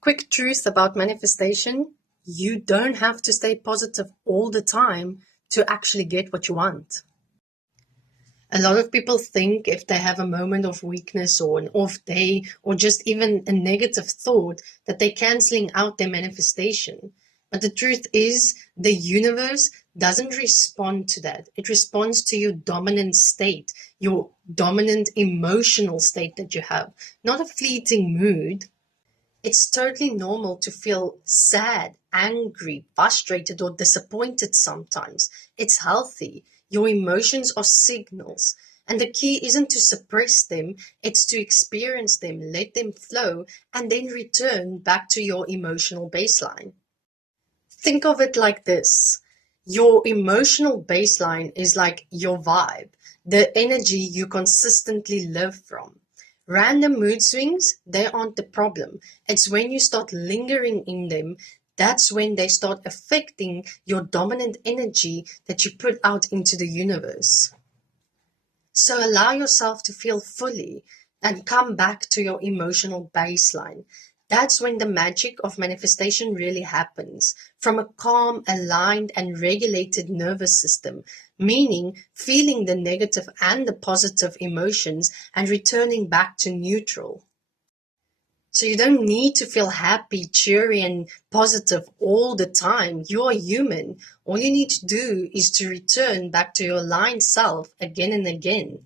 Quick truth about manifestation: you don't have to stay positive all the time to actually get what you want. A lot of people think if they have a moment of weakness or an off day or just even a negative thought that they're canceling out their manifestation. But the truth is, the universe doesn't respond to that. It responds to your dominant state, your dominant emotional state that you have, not a fleeting mood. It's totally normal to feel sad, angry, frustrated, or disappointed sometimes. It's healthy. Your emotions are signals. And the key isn't to suppress them, it's to experience them, let them flow, and then return back to your emotional baseline. Think of it like this: your emotional baseline is like your vibe, the energy you consistently live from. Random mood swings, they aren't the problem. It's when you start lingering in them, that's when they start affecting your dominant energy that you put out into the universe. So allow yourself to feel fully and come back to your emotional baseline. That's when the magic of manifestation really happens, from a calm, aligned, and regulated nervous system, meaning feeling the negative and the positive emotions and returning back to neutral. So you don't need to feel happy, cheery, and positive all the time. You're human. All you need to do is to return back to your aligned self again and again.